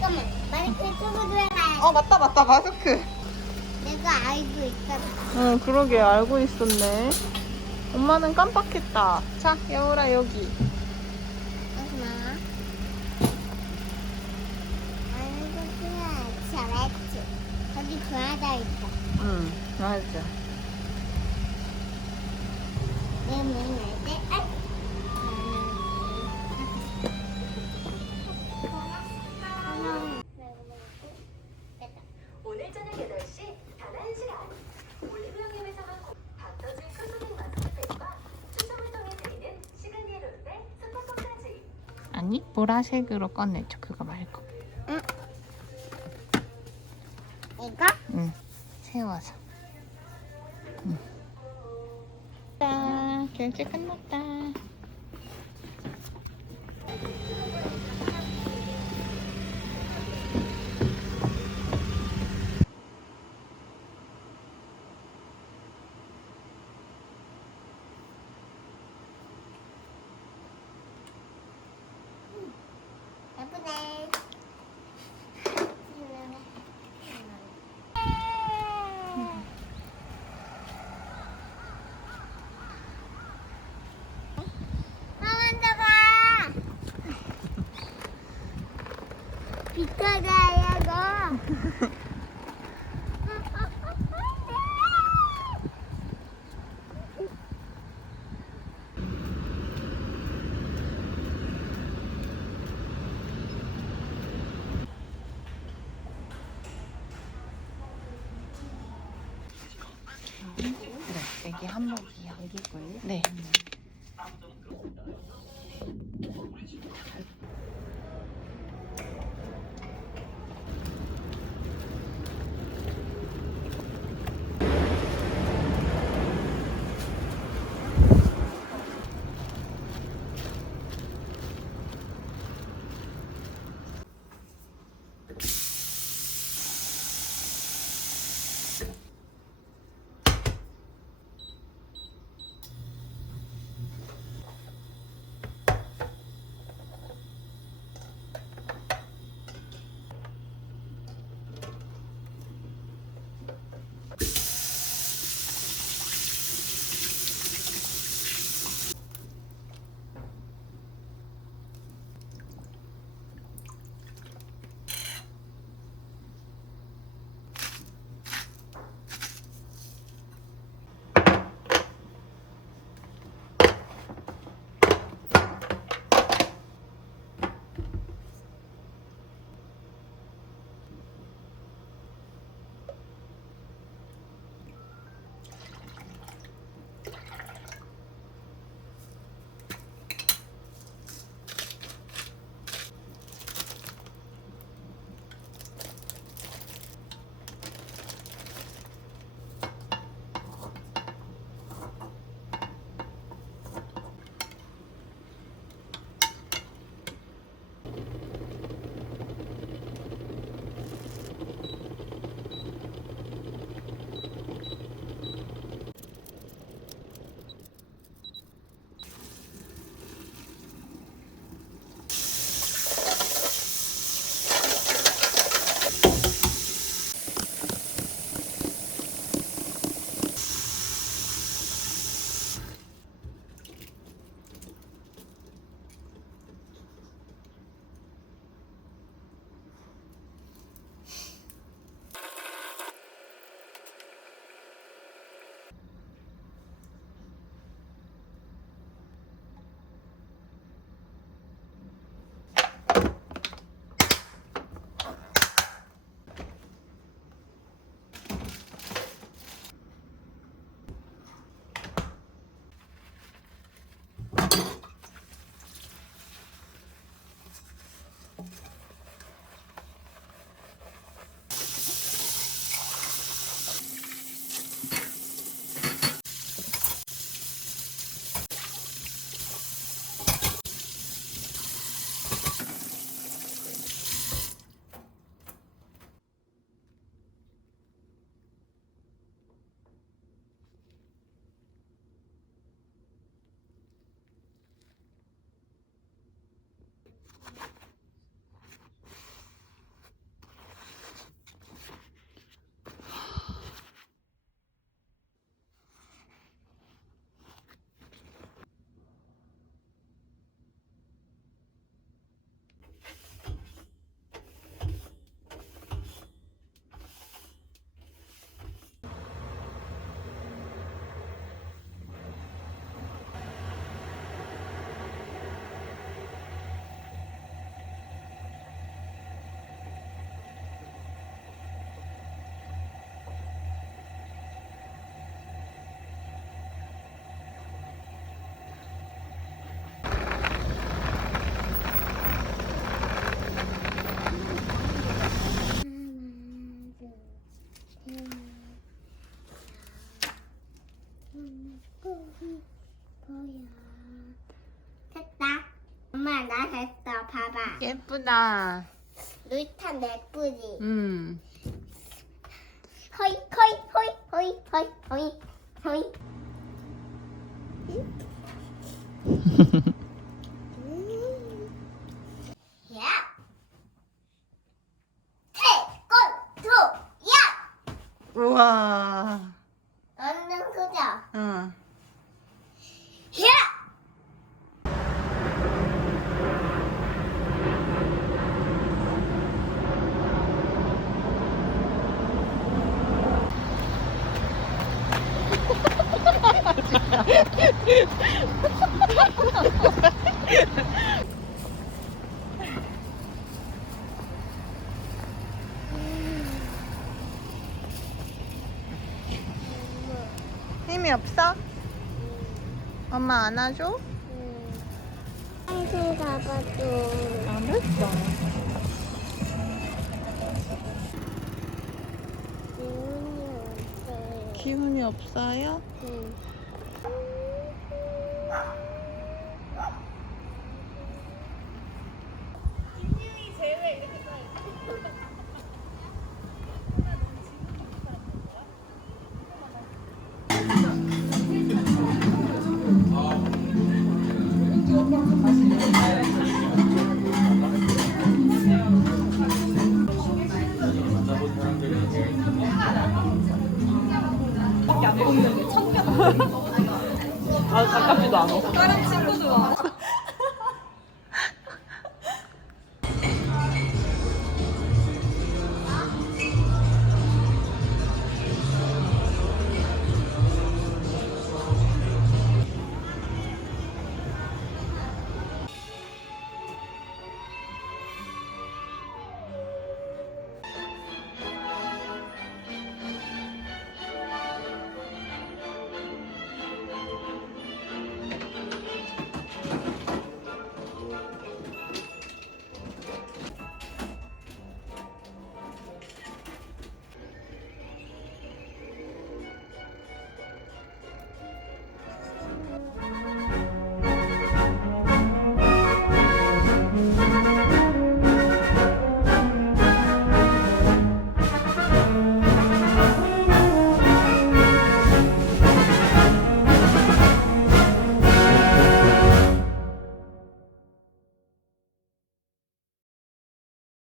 잠깐만. 마이크 쪽으로 가야지. 맞다 마스크. 내가 알고 있잖아. 응, 그러게 알고 있었네. 엄마는 깜빡했다. 자, 여울아 여기. 엄마. 알고 그래. 잘했지. 거기 바다 있다. 응, 맞아. 내 몸에 때. 오늘 저녁 8시 단 1시간 올리브영님에서만 닥터진 클로징 마스크팩과 추첨을 통해 드리는 시그니엘 롯데 스파커까지. 아니, 보라색으로 꺼내줘. 그거 말고. 이거? 응, 세워서. 응. 자, 결제 끝났다. 예쁘네. 먼저 가. 비켜가야고. 그래, 애기 한복이요. 애기 거예요? 네. 예쁘다. 루이탄 예쁘지? 허이 허이 허이 허이 허이 허이 허이. 야! 태권도 야! 우와. 완전 크죠? 응. 야! 힘이 없어? 엄마 안아줘? 한손 잡아줘. 알았어. 기운이 없어요? 응. 아, 가깝지도 않아.